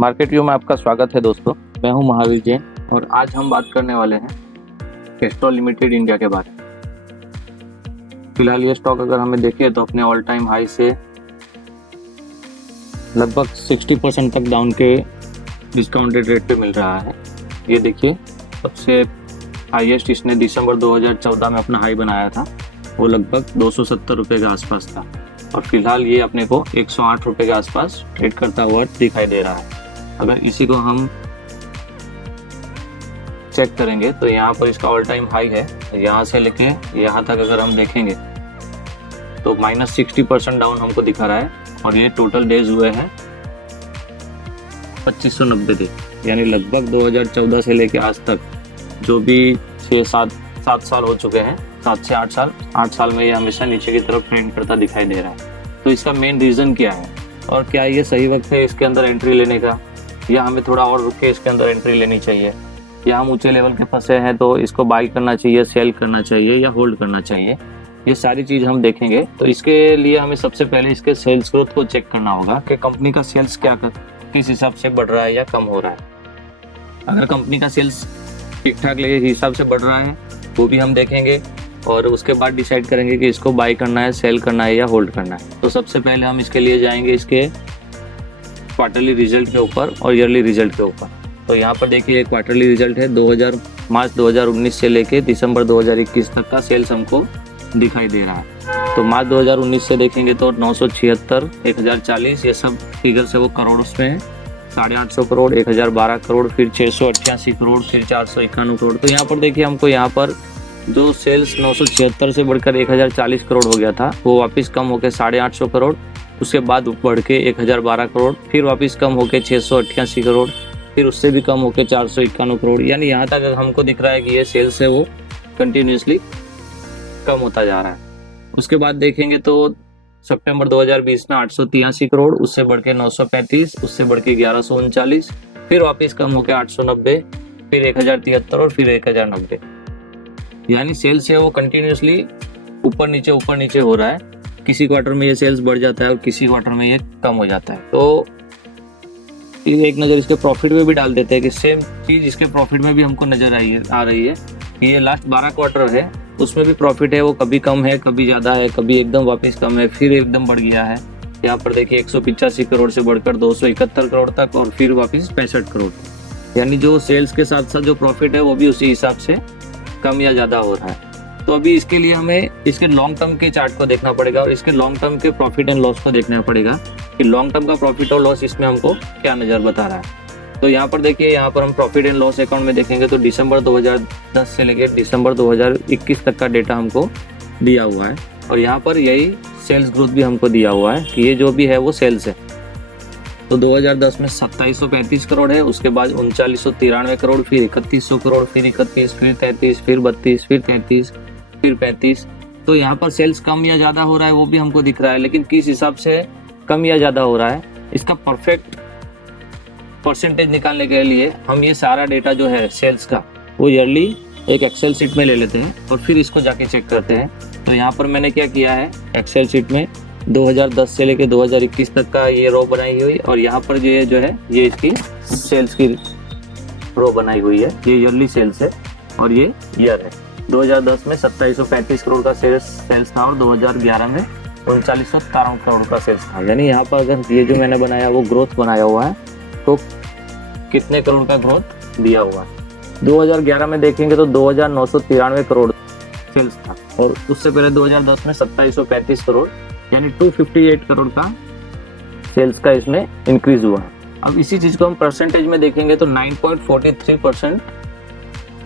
Market view में आपका स्वागत है दोस्तों। मैं हूं महावीर जैन और आज हम बात करने वाले हैं कैस्ट्रॉल लिमिटेड इंडिया के बारे में। फिलहाल ये स्टॉक अगर हमें देखें तो अपने ऑल टाइम हाई से लगभग 60% तक डाउन के डिस्काउंटेड रेट पे मिल रहा है। ये देखिए, सबसे हाईएस्ट इसने दिसंबर 2014 में अपना हाई बनाया था, वो लगभग 270 रुपये के आसपास था और फिलहाल ये अपने को 108 रुपये के आसपास ट्रेड करता हुआ दिखाई दे रहा है। अगर इसी को हम चेक करेंगे तो यहाँ पर इसका ऑल टाइम हाई है, यहाँ से लेके यहाँ तक अगर हम देखेंगे तो -60% डाउन हमको दिखा रहा है और ये टोटल डेज हुए हैं 2590 दिन, यानी लगभग 2014 से लेके आज तक जो भी 6-7 साल हो चुके हैं, 7 से 8 साल में ये हमेशा नीचे की तरफ ट्रेंड करता दिखाई दे रहा है। तो इसका मेन रीज़न क्या है और क्या ये सही वक्त है इसके अंदर एंट्री लेने का, या हमें थोड़ा और रुक के इसके अंदर एंट्री लेनी चाहिए, या हम ऊंचे लेवल के फंसे हैं तो इसको बाई करना चाहिए, सेल करना चाहिए या होल्ड करना चाहिए, ये सारी चीज़ हम देखेंगे। तो इसके लिए हमें सबसे पहले इसके सेल्स ग्रोथ को चेक करना होगा कि कंपनी का सेल्स किस हिसाब से बढ़ रहा है या कम हो रहा है। अगर कंपनी का सेल्स ठीक ठाक हिसाब से बढ़ रहा है वो भी हम देखेंगे और उसके बाद डिसाइड करेंगे कि इसको बाई करना है, सेल करना है या होल्ड करना है। तो सबसे पहले हम इसके लिए जाएंगे इसके क्वार्टरली रिजल्ट के ऊपर और ईयरली रिजल्ट के ऊपर। तो यहाँ पर देखिए क्वार्टरली रिजल्ट है, मार्च 2019 से लेके दिसंबर 2021 तक का सेल्स हमको दिखाई दे रहा है। तो मार्च 2019 से देखेंगे तो 976, 1040 ये सब फिगर से वो करोड़ उसमें है, 850 करोड़, 1012 करोड़, फिर 688 करोड़, फिर 451 करोड़। तो यहाँ पर देखिए हमको यहाँ पर जो सेल्स 976 से बढ़कर 1040 करोड़ हो गया था वो वापस कम होकर 850 करोड़, उसके बाद बढ़ के 1012 करोड़, फिर वापस कम होकर 688 करोड़, फिर उससे भी कम होकर 451 करोड़। यानी यहाँ तक हमको दिख रहा है कि ये सेल्स है वो कंटिन्यूसली कम होता जा रहा है। उसके बाद देखेंगे तो सितंबर 2020 में 883 करोड़, उससे बढ़ के 935, उससे बढ़ के 1139, फिर वापस कम होकर 890, फिर 1073 और फिर 1090। यानी सेल्स है वो कंटिन्यूसली ऊपर नीचे हो रहा है। किसी क्वार्टर में ये सेल्स बढ़ जाता है और किसी क्वार्टर में ये कम हो जाता है। तो एक नज़र इसके प्रॉफिट में भी डाल देते हैं कि सेम चीज़ इसके प्रॉफिट में भी हमको नज़र आ रही है कि ये लास्ट 12 क्वार्टर है उसमें भी प्रॉफिट है वो कभी कम है, कभी ज़्यादा है, कभी एकदम वापस कम है, फिर एकदम बढ़ गया है। यहाँ पर देखिए 185 करोड़ से बढ़कर 271 करोड़ तक और फिर वापस 65 करोड़। यानी जो सेल्स के साथ साथ जो प्रॉफिट है वो भी उसी हिसाब से कम या ज़्यादा हो रहा है। तो अभी इसके लिए हमें इसके लॉन्ग टर्म के चार्ट को देखना पड़ेगा और इसके लॉन्ग टर्म के प्रॉफिट एंड लॉस को देखना पड़ेगा कि लॉन्ग टर्म का प्रॉफिट और लॉस इसमें हमको क्या नज़र बता रहा है। तो यहाँ पर देखिए, यहाँ पर हम प्रॉफिट एंड लॉस अकाउंट में देखेंगे तो दिसंबर 2010 से लेकर दिसंबर 2021 तक का डेटा हमको दिया हुआ है और यहाँ पर यही सेल्स ग्रोथ भी हमको दिया हुआ है कि ये जो भी है वो सेल्स है। तो 2010 में 2735 करोड़ है, उसके बाद 3993 करोड़, फिर 3100 करोड़, फिर 31, फिर 33, फिर 32, फिर 33, फिर 35। तो यहाँ पर सेल्स कम या ज़्यादा हो रहा है वो भी हमको दिख रहा है, लेकिन किस हिसाब से कम या ज़्यादा हो रहा है इसका परफेक्ट परसेंटेज निकालने के लिए हम ये सारा डेटा जो है सेल्स का वो ईयरली एक एक्सेल शीट में ले लेते हैं और फिर इसको जाके चेक करते हैं। तो यहाँ पर मैंने क्या किया है, एक्सेल शीट में 2010 से लेके 2021 तक का ये रो बनाई हुई और यहाँ पर जो है ये इसकी सेल्स की रो बनाई हुई है। ये ईयरली सेल्स है और ये ईयर है। 2010 में 2735 करोड़ का सेल्स था और 2011 में 3993 करोड़ का सेल्स था। यानी यहाँ पर अगर ये जो मैंने बनाया वो ग्रोथ बनाया हुआ है तो कितने करोड़ का ग्रोथ दिया हुआ है। 2011 में देखेंगे तो 2993 करोड़ सेल्स था और उससे पहले 2010 में 2735 करोड़ यानी 258 करोड़ का सेल्स का इसमें इंक्रीज हुआ है। अब इसी चीज़ को हम परसेंटेज में देखेंगे तो 9.43%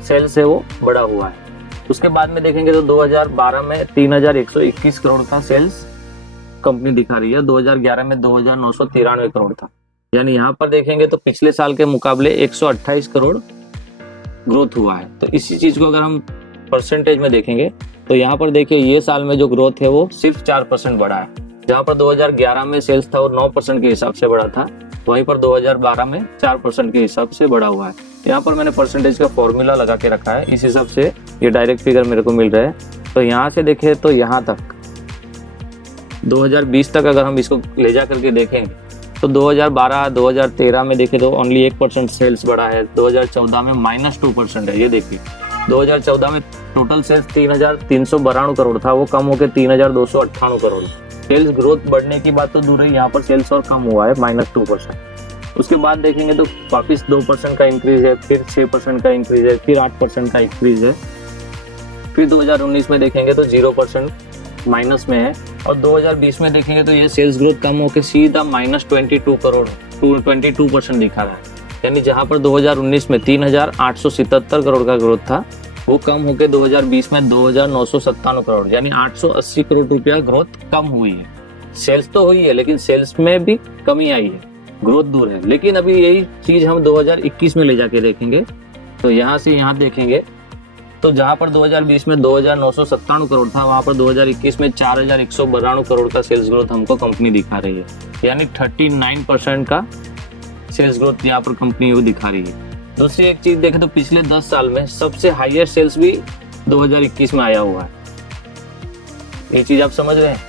सेल्स है वो बढ़ा हुआ है। उसके बाद में देखेंगे तो 2012 में 3121 करोड़ का सेल्स कंपनी दिखा रही है, 2011 में 2993 करोड़ था। यानी यहाँ पर देखेंगे तो पिछले साल के मुकाबले 128 करोड़ ग्रोथ हुआ है। तो इसी चीज़ को अगर हम परसेंटेज में देखेंगे तो यहाँ पर देखिए ये साल में जो ग्रोथ है वो सिर्फ 4% बढ़ा है। जहाँ पर 2011 में सेल्स था वो 9% के हिसाब से बढ़ा था, वहीं पर 2012 में 4% के हिसाब से बढ़ा हुआ है। यहाँ पर मैंने परसेंटेज का फॉर्मूला लगा के रखा है, इस हिसाब से ये डायरेक्ट फिगर मेरे को मिल रहा है। तो यहाँ से देखें तो यहाँ तक 2020 तक अगर हम इसको ले जा करके देखेंगे तो 2012 2013 में देखें तो ओनली 1% सेल्स बढ़ा है, 2014 में -2% है। ये देखिए 2014 में टोटल सेल्स 3,392 करोड़ था, वो कम होकर 3,298 करोड़। सेल्स ग्रोथ बढ़ने की बात तो दूर है, यहाँ पर सेल्स और कम हुआ है -2%। उसके बाद देखेंगे तो वापिस 2% का इंक्रीज है, फिर 6% का इंक्रीज है, फिर 8% का इंक्रीज है, फिर 2019 में देखेंगे तो 0% माइनस में है, और 2020 में देखेंगे तो ये सेल्स ग्रोथ कम होकर सीधा -22 करोड़ 22% दिखा रहा है। यानी जहां पर 2019 में 3,877 करोड़ का ग्रोथ था, वो कम होकर 2020 में 2,997 करोड़, यानी 880 करोड़ रुपया ग्रोथ कम हुई है। सेल्स तो हुई है लेकिन सेल्स में भी कमी आई है, ग्रोथ दूर है। लेकिन अभी यही चीज हम 2021 में ले जाके देखेंगे, तो यहाँ से यहाँ देखेंगे तो जहाँ पर 2020 में 2,997 करोड़ था, वहाँ पर 2021 में 4,192 करोड़ का सेल्स ग्रोथ हमको कंपनी दिखा रही है। यानी 39% का सेल्स ग्रोथ यहाँ पर कंपनी वो दिखा रही है। दूसरी एक चीज देखें तो पिछले 10 साल में सबसे हाईएस्ट सेल्स भी 2021 में आया हुआ है। ये चीज आप समझ रहे हैं?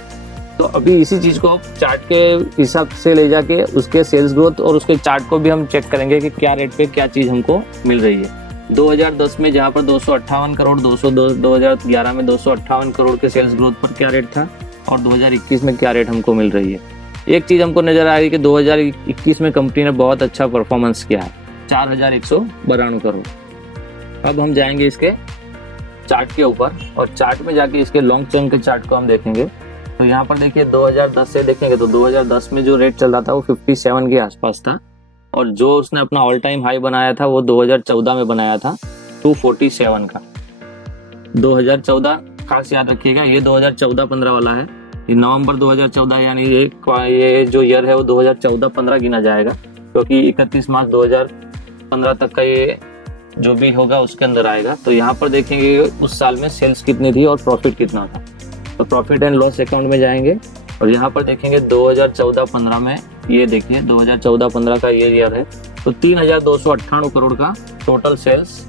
तो अभी इसी चीज को आप चार्ट के हिसाब से ले जाके उसके सेल्स ग्रोथ और उसके चार्ट को भी हम चेक करेंगे कि क्या रेट पे क्या चीज हमको मिल रही है। 2010 में जहाँ पर 258 करोड़ 2011 में 258 करोड़ के सेल्स ग्रोथ पर क्या रेट था, और 2021 में क्या रेट हमको मिल रही है। एक चीज हमको नजर आ रही है कि 2021 में कंपनी ने बहुत अच्छा परफॉर्मेंस किया है, 4,192 करोड़। अब हम जाएंगे इसके चार्ट के ऊपर, और चार्ट में जाके इसके लॉन्ग टर्म के चार्ट को हम देखेंगे। तो यहाँ पर देखिए 2010 से देखेंगे तो 2010 में जो रेट चल रहा था वो 57 के आसपास था, और जो उसने अपना ऑल टाइम हाई बनाया था वो 2014 में बनाया था 247 का। 2014 खास याद रखिएगा, ये 2014-15 वाला है, ये नवंबर 2014, यानी ये जो ईयर है वो 2014-15 गिना जाएगा, क्योंकि 31 मार्च 2015 तक का ये जो भी होगा उसके अंदर आएगा। तो यहाँ पर देखेंगे उस साल में सेल्स कितनी थी और प्रॉफिट कितना था। तो प्रॉफिट एंड लॉस अकाउंट में जाएंगे और यहाँ पर देखेंगे 2014-15 में, ये देखिए 2014-15 का ये ईयर है, तो 3,298 करोड़ का टोटल सेल्स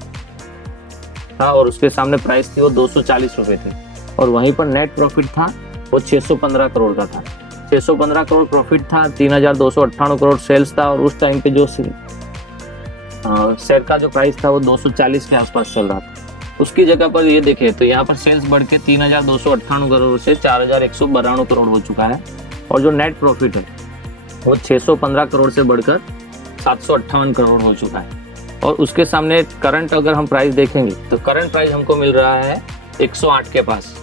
था, और उसके सामने प्राइस थी वो 240 रुपए थी, और वहीं पर नेट प्रॉफिट था वो 615 करोड़ का था। 615 करोड़ प्रॉफिट था, 3,298 करोड़ सेल्स था, और उस टाइम पे जो शेयर का जो प्राइस था वो 240 के आसपास चल रहा था। उसकी जगह पर ये देखें तो यहाँ पर सेल्स बढ़ के 3,298 करोड़ से 4,192 करोड़ हो चुका है, और जो नेट प्रॉफिट है वो 615 करोड़ से बढ़कर 758 करोड़ हो चुका है। और उसके सामने करंट अगर हम प्राइस देखेंगे तो करंट प्राइस हमको मिल रहा है 108 के पास,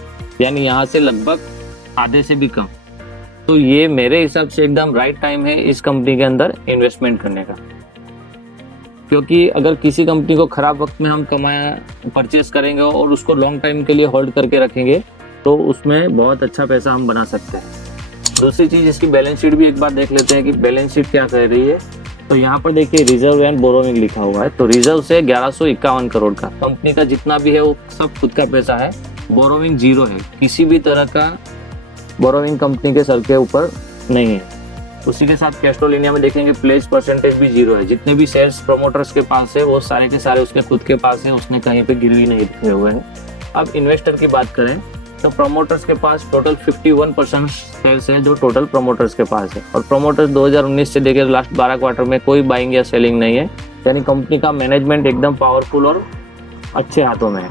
यानी यहाँ से लगभग आधे से भी कम। तो ये मेरे हिसाब से एकदम राइट टाइम है इस कंपनी के अंदर इन्वेस्टमेंट करने का, क्योंकि अगर किसी कंपनी को खराब वक्त में हम परचेस करेंगे और उसको लॉन्ग टाइम के लिए होल्ड करके रखेंगे तो उसमें बहुत अच्छा पैसा हम बना सकते हैं। दूसरी चीज, इसकी बैलेंस शीट भी एक बार देख लेते हैं कि बैलेंस शीट क्या कह रही है। तो यहाँ पर देखिए रिजर्व एंड बोरोइंग लिखा हुआ है, तो रिजर्व से 1151 करोड़ का कंपनी का जितना भी है वो सब खुद का पैसा है। बोरोइंग 0 है, किसी भी तरह का बोरोइंग कंपनी के सर के ऊपर नहीं है। उसी के साथ कैस्ट्रॉल इंडिया में देखेंगे प्लेस परसेंटेज भी 0 है। जितने भी शेयर्स प्रमोटर्स के पास है वो सारे के सारे उसके खुद के पास है, उसने कहीं पे गिरवी नहीं रखे हुए हैं। अब इन्वेस्टर की बात करें तो प्रमोटर्स के पास टोटल 51% शेयर्स है जो टोटल प्रमोटर्स के पास है, और प्रमोटर्स 2019 से लेकर लास्ट 12 क्वार्टर में कोई बाइंग या सेलिंग नहीं है, यानी कंपनी का मैनेजमेंट एकदम पावरफुल और अच्छे हाथों में है।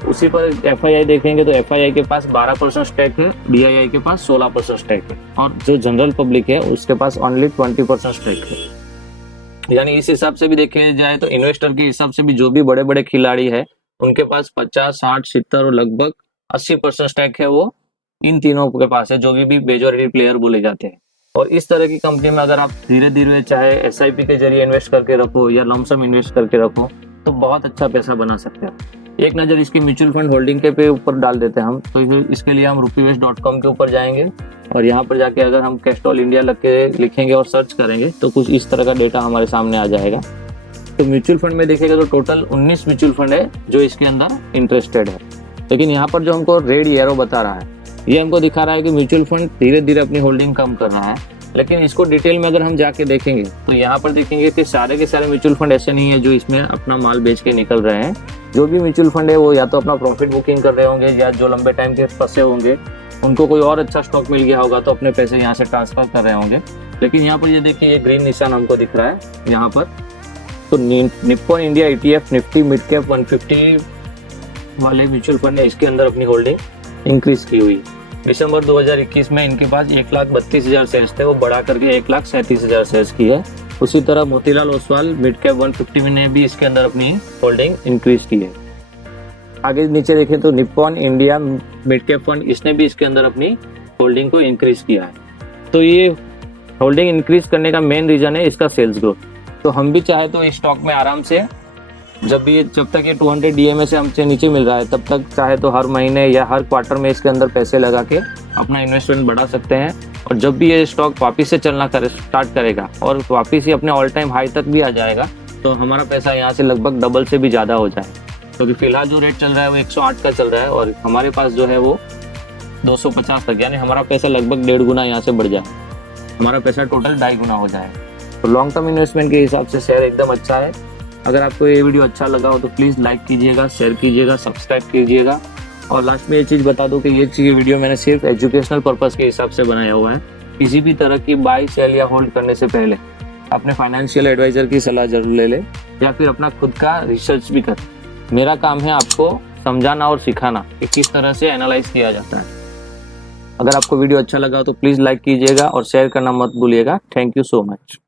उसी पर FII देखेंगे तो FII के पास 12% स्टेक है, DII के पास 16% स्टेक है, और जो जनरल पब्लिक है उसके पास ओनली 20% स्टेक है। यानी इस हिसाब से भी देखे जाए तो इन्वेस्टर के हिसाब से भी जो भी बड़े बड़े खिलाड़ी है उनके पास 50, 60, 70 और लगभग 80% स्टेक है वो इन तीनों के पास है, जो भी मेजॉरिटी प्लेयर बोले जाते हैं। और इस तरह की कंपनी में अगर आप धीरे धीरे चाहे SIP के जरिए इन्वेस्ट करके रखो या लमसम इन्वेस्ट करके रखो तो बहुत अच्छा पैसा बना सकते हो। एक नज़र इसकी म्यूचुअल फंड होल्डिंग के पे ऊपर डाल देते हैं हम, तो इसके लिए हम rupeebase.com के ऊपर जाएंगे और यहाँ पर जाके अगर हम कैस्ट्रॉल इंडिया लिखेंगे और सर्च करेंगे तो कुछ इस तरह का डेटा हमारे सामने आ जाएगा। तो म्यूचुअल फंड में देखेगा तो टोटल 19 म्यूचुअल फंड है जो इसके अंदर इंटरेस्टेड है, लेकिन यहाँ पर जो हमको रेड एरो बता रहा है ये हमको दिखा रहा है कि म्यूचुअल फंड धीरे धीरे अपनी होल्डिंग कम कर रहा है। लेकिन इसको डिटेल में अगर हम जाके देखेंगे तो यहाँ पर देखेंगे कि सारे के सारे म्यूचुअल फंड ऐसे नहीं है जो इसमें अपना माल बेच के निकल रहे हैं। जो भी म्यूचुअल फंड है वो या तो अपना प्रॉफिट बुकिंग कर रहे होंगे, या जो लंबे टाइम के फंसे होंगे उनको कोई और अच्छा स्टॉक मिल गया होगा तो अपने पैसे यहाँ से ट्रांसफर कर रहे होंगे। लेकिन यहाँ पर ये देखिए, ये ग्रीन निशान हमको दिख रहा है यहाँ पर। तो Nippon India ETF Nifty mid cap 150 वाले म्यूचुअल फंड ने इसके अंदर अपनी होल्डिंग इंक्रीज की हुई। दिसंबर 2021 में इनके पास 1,32,000 शेयर्स थे, वो बढ़ा करके 1,37,000 शेयर्स की है। उसी तरह मोतीलाल ओसवाल मिड कैप 150 ने भी इसके अंदर अपनी होल्डिंग इंक्रीज की है। आगे नीचे देखें तो Nippon India mid cap fund, इसने भी इसके अंदर अपनी होल्डिंग को इंक्रीज किया है। तो ये होल्डिंग इंक्रीज करने का मेन रीजन है इसका सेल्स ग्रोथ। तो हम भी चाहे तो इस स्टॉक में आराम से जब तक ये 200 DMA से हमसे नीचे मिल रहा है, तब तक चाहे तो हर महीने या हर क्वार्टर में इसके अंदर पैसे लगा के अपना इन्वेस्टमेंट बढ़ा सकते हैं। और जब भी ये स्टॉक वापस से चलना स्टार्ट करेगा और वापस ही अपने ऑल टाइम हाई तक भी आ जाएगा, तो हमारा पैसा यहाँ से लगभग डबल से भी ज़्यादा हो जाए। क्योंकि फिलहाल जो रेट चल रहा है वो 108 का चल रहा है और हमारे पास जो है वो 250 तक, यानी हमारा पैसा लगभग 1.5 गुना यहाँ से बढ़ जाए, हमारा पैसा टोटल 2.5 गुना हो जाए। तो लॉन्ग टर्म इन्वेस्टमेंट के हिसाब से शेयर एकदम अच्छा है। अगर आपको ये वीडियो अच्छा लगा हो तो प्लीज़ लाइक कीजिएगा, शेयर कीजिएगा, सब्सक्राइब कीजिएगा। और लास्ट में ये चीज़ बता दूं कि ये वीडियो मैंने सिर्फ एजुकेशनल पर्पज़ के हिसाब से बनाया हुआ है। किसी भी तरह की बाय सेल या होल्ड करने से पहले अपने फाइनेंशियल एडवाइज़र की सलाह जरूर ले लें या फिर अपना खुद का रिसर्च भी करें। मेरा काम है आपको समझाना और सिखाना कि किस तरह से एनालाइज किया जाता है। अगर आपको वीडियो अच्छा लगा तो प्लीज़ लाइक कीजिएगा और शेयर करना मत भूलिएगा। Thank you so much.